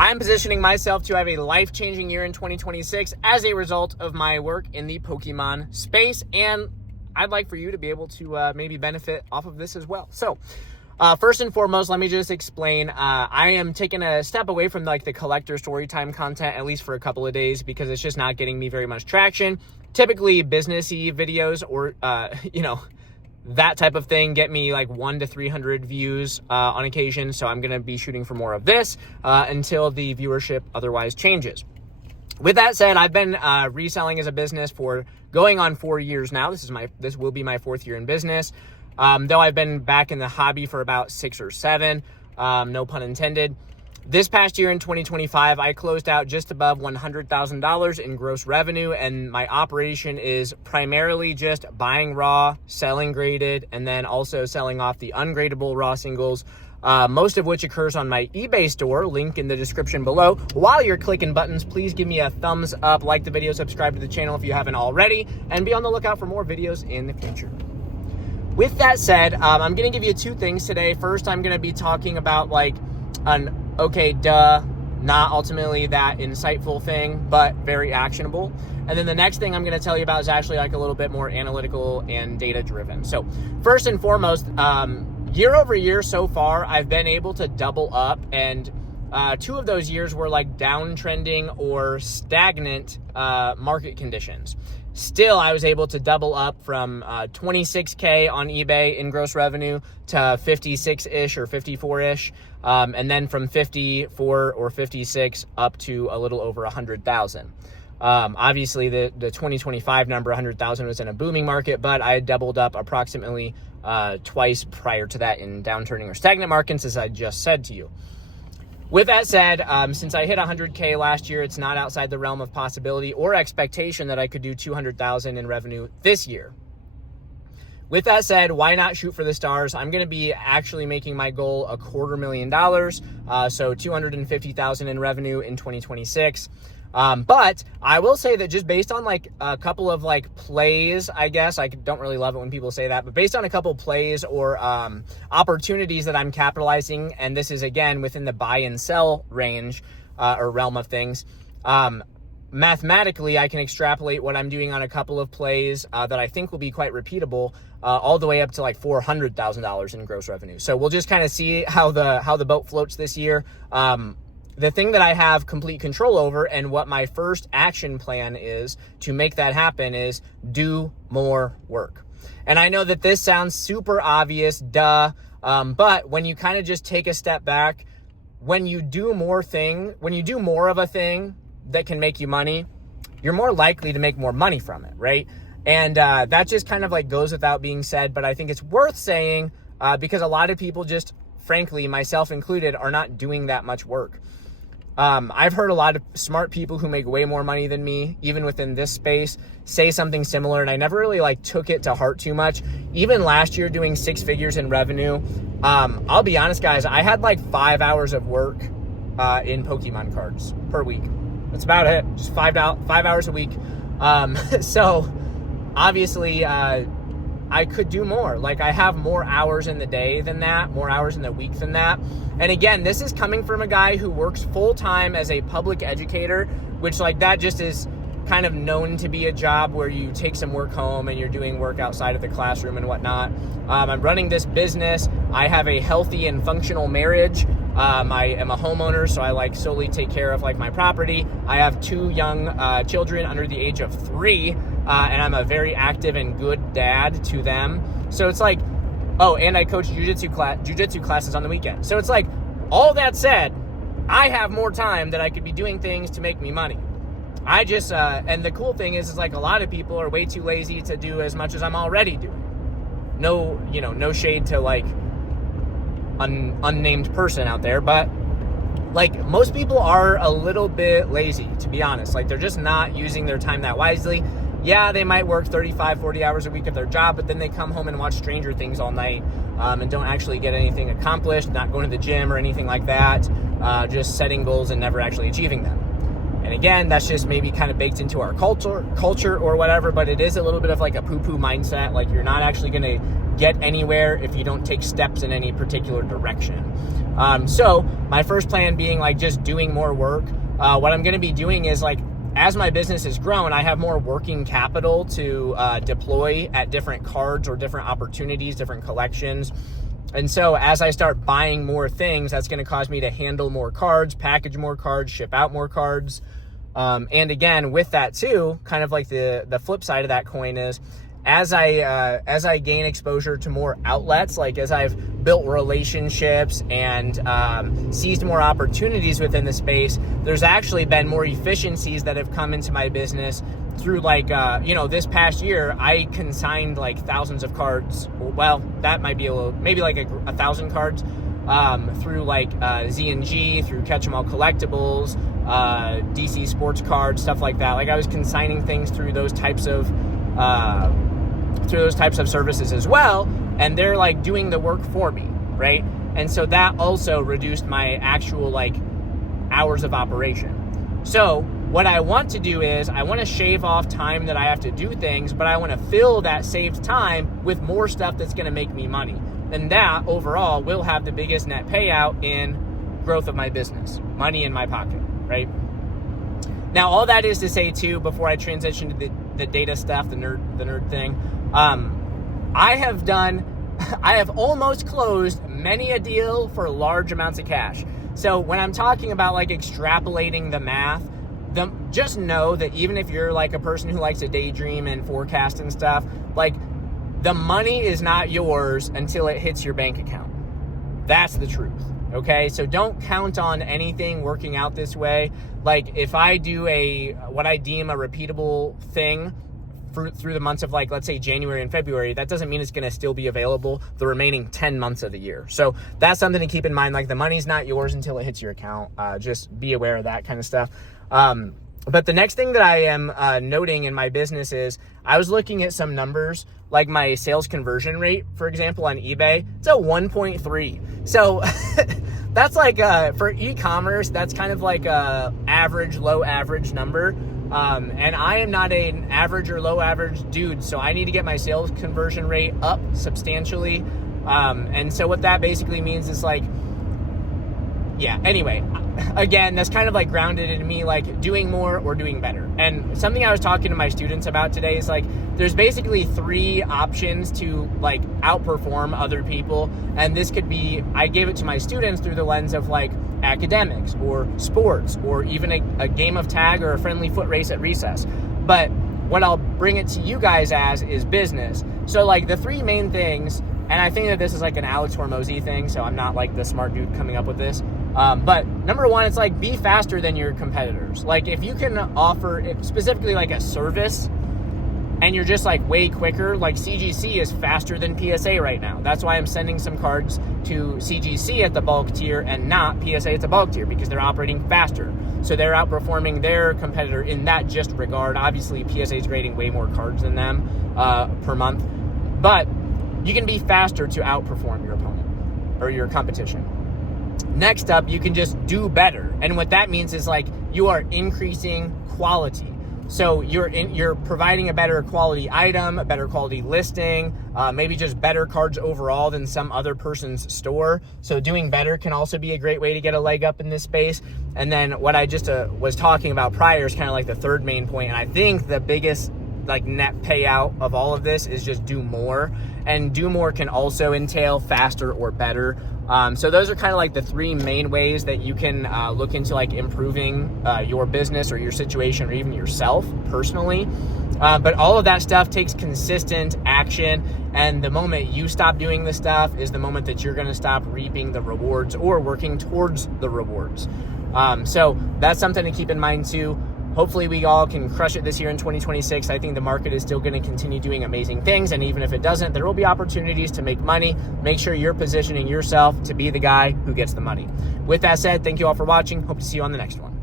I'm positioning myself to have a life-changing year in 2026 as a result of my work in the Pokemon space, and I'd like for you to be able to maybe benefit off of this as well. So, first and foremost, let me just explain. I am taking a step away from like the collector storytime content, at least for a couple of days, because it's just not getting me very much traction. Typically, businessy videos or that type of thing get me like 100 to 300 views on occasion. So I'm going to be shooting for more of this until the viewership otherwise changes. With that said, I've been reselling as a business for going on 4 years now. This will be my 4th year in business. Though I've been back in the hobby for about 6 or 7, no pun intended. This past year in 2025, I closed out just above $100,000 in gross revenue, and my operation is primarily just buying raw, selling graded, and then also selling off the ungradable raw singles, most of which occurs on my eBay store, link in the description below. While you're clicking buttons, please give me a thumbs up, like the video, subscribe to the channel if you haven't already, and be on the lookout for more videos in the future. With that said, I'm going to give you 2 things today. First, I'm going to be talking about like an okay, not ultimately that insightful thing, but very actionable. And then the next thing I'm going to tell you about is actually like a little bit more analytical and data driven. So first and foremost, year over year so far, I've been able to double up, and 2 of those years were like downtrending or stagnant market conditions. Still, I was able to double up from 26K on eBay in gross revenue to 56-ish or 54-ish. And then from 54 or 56 up to a little over 100,000. Obviously, the 2025 number, 100,000, was in a booming market, but I doubled up approximately twice prior to that in downturning or stagnant markets, as I just said to you. With that said, since I hit 100K last year, it's not outside the realm of possibility or expectation that I could do 200,000 in revenue this year. With that said, why not shoot for the stars? I'm going to be actually making my goal $250,000, so 250,000 in revenue in 2026. But I will say that just based on like a couple of like plays, I guess, I don't really love it when people say that, but based on a couple plays or opportunities that I'm capitalizing, and this is again within the buy and sell range or realm of things, mathematically, I can extrapolate what I'm doing on a couple of plays that I think will be quite repeatable, all the way up to like $400,000 in gross revenue. So we'll just kind of see how the boat floats this year. The thing that I have complete control over and what my first action plan is to make that happen is do more work. And I know that this sounds super obvious, but when you kind of just take a step back, when you do more of a thing that can make you money, you're more likely to make more money from it, right? And that just kind of like goes without being said, but I think it's worth saying because a lot of people just, frankly, myself included, are not doing that much work. I've heard a lot of smart people who make way more money than me, even within this space, say something similar, and I never really like took it to heart too much. Even last year doing 6 figures in revenue, I'll be honest, guys, I had like 5 hours of work in Pokemon cards per week. That's about it. Just 5 hours a week. So obviously, I could do more. Like, I have more hours in the day than that, more hours in the week than that. And again, this is coming from a guy who works full-time as a public educator, which like that just is kind of known to be a job where you take some work home and you're doing work outside of the classroom and whatnot. I'm running this business. I have a healthy and functional marriage. I am a homeowner, so I like solely take care of like my property. I have 2 young children under the age of 3, and I'm a very active and good dad to them. So it's like, oh, and I coach jujitsu classes on the weekend. So it's like, all that said, I have more time that I could be doing things to make me money. I just, and the cool thing is like a lot of people are way too lazy to do as much as I'm already doing. No shade to like unnamed person out there, but like most people are a little bit lazy, to be honest. Like they're just not using their time that wisely. Yeah, they might work 35, 40 hours a week at their job, but then they come home and watch Stranger Things all night and don't actually get anything accomplished, not going to the gym or anything like that, just setting goals and never actually achieving them. And again, that's just maybe kind of baked into our culture or whatever, but it is a little bit of like a poo-poo mindset. Like you're not actually going to get anywhere if you don't take steps in any particular direction. So my first plan being like just doing more work. What I'm going to be doing is like, as my business has grown, I have more working capital to deploy at different cards or different opportunities, different collections. And so as I start buying more things, that's going to cause me to handle more cards, package more cards, ship out more cards. And again, with that too, kind of like the flip side of that coin is, as I gain exposure to more outlets, like as I've built relationships and seized more opportunities within the space, there's actually been more efficiencies that have come into my business through like, this past year, I consigned like thousands of cards. Well, that might be a little, maybe like 1,000 cards through like Z&G, through Catch 'em All Collectibles, DC Sports Cards, stuff like that. Like I was consigning things through those types of services as well, and they're like doing the work for me, right? And so that also reduced my actual like hours of operation. So what I want to do is I want to shave off time that I have to do things, but I want to fill that saved time with more stuff that's going to make me money. And that overall will have the biggest net payout in growth of my business, money in my pocket, right? Now, all that is to say too, before I transition to the data stuff, the nerd thing, I have almost closed many a deal for large amounts of cash. So when I'm talking about like extrapolating the math, just know that even if you're like a person who likes to daydream and forecast and stuff, like the money is not yours until it hits your bank account. That's the truth. Okay, so don't count on anything working out this way. Like if I do what I deem a repeatable thing through the months of like, let's say January and February, that doesn't mean it's going to still be available the remaining 10 months of the year. So that's something to keep in mind. Like the money's not yours until it hits your account. Just be aware of that kind of stuff. But the next thing that I am noting in my business is I was looking at some numbers, like my sales conversion rate, for example, on eBay. It's a 1.3. So that's like for e-commerce, that's kind of like a low average number. And I am not an average or low average dude, so I need to get my sales conversion rate up substantially. And so what that basically means is like, anyway, again, that's kind of like grounded in me like doing more or doing better. And something I was talking to my students about today is like, there's basically 3 options to like outperform other people. And this could be, I gave it to my students through the lens of like academics or sports or even a game of tag or a friendly foot race at recess. But what I'll bring it to you guys as is business. So like the 3 main things, and I think that this is like an Alex Hormozy thing, so I'm not like the smart dude coming up with this. But number 1, it's like be faster than your competitors. Like if you can offer specifically like a service and you're just like way quicker, like CGC is faster than PSA right now. That's why I'm sending some cards to CGC at the bulk tier and not PSA at the bulk tier, because they're operating faster. So they're outperforming their competitor in that just regard. Obviously, PSA is grading way more cards than them per month. But you can be faster to outperform your opponent or your competition. Next up, you can just do better. And what that means is like you are increasing quality. So you're providing a better quality item, a better quality listing, maybe just better cards overall than some other person's store. So doing better can also be a great way to get a leg up in this space. And then what I just was talking about prior is kind of like the third main point. And I think the biggest like net payout of all of this is just do more. And do more can also entail faster or better. So those are kind of like the 3 main ways that you can look into like improving your business or your situation or even yourself personally. But all of that stuff takes consistent action. And the moment you stop doing this stuff is the moment that you're going to stop reaping the rewards or working towards the rewards. So that's something to keep in mind too. Hopefully we all can crush it this year in 2026. I think the market is still going to continue doing amazing things. And even if it doesn't, there will be opportunities to make money. Make sure you're positioning yourself to be the guy who gets the money. With that said, thank you all for watching. Hope to see you on the next one.